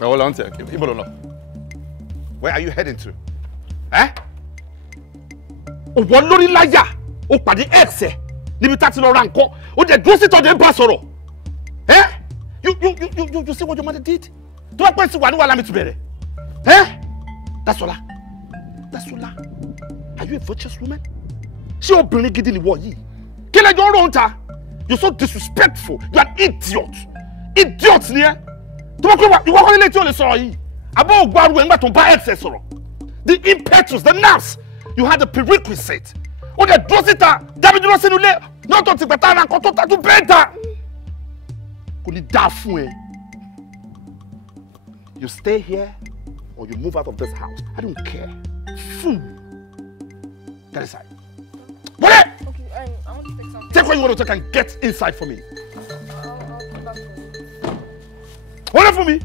Hold on, where are you heading to? Eh? O wọ́n lórí láyà, o pàdé ex ẹ̀ níbi tá ti lọ ra nǹkan, o dẹ̀ dúró sí tọ́jú ẹ̀ ń bá sọ̀rọ̀. Eh? You see what your mother did? Tó bá pẹ́ sí wà ní wàhálà mi ti bẹ̀rẹ̀. Eh? Dasola. Are you a virtuous woman? Ṣé obìnrin gidi ni wọ yìí? Kí lẹ́jọ́ ọ̀rọ̀ ń ta? You're so disrespectful. You're an idiot. Idiot ni ẹ́. Tó bá pẹ́ wà, ìwọ kọ́ nílé tí o lè sọ̀rọ̀ yìí. Àbọ̀ ògbó arúgbó ẹ̀ńgbà tó ń bá ex ẹ̀ sọ̀rọ̀. The impetus, the nerves. You had the prerequisite. O de dúró síta, dábí dúró sínú ilé. Náà tó ti pẹ̀tà ara nǹkan tó tajú bẹ́ẹ̀ ta. Kò ní dáa fún ẹ. You stay here or you move out of this house. I don't care. Fool. Get inside. What? Okay, I want to take something. Take what you want to take and get inside for me. I'll come back for you. Hold it for me.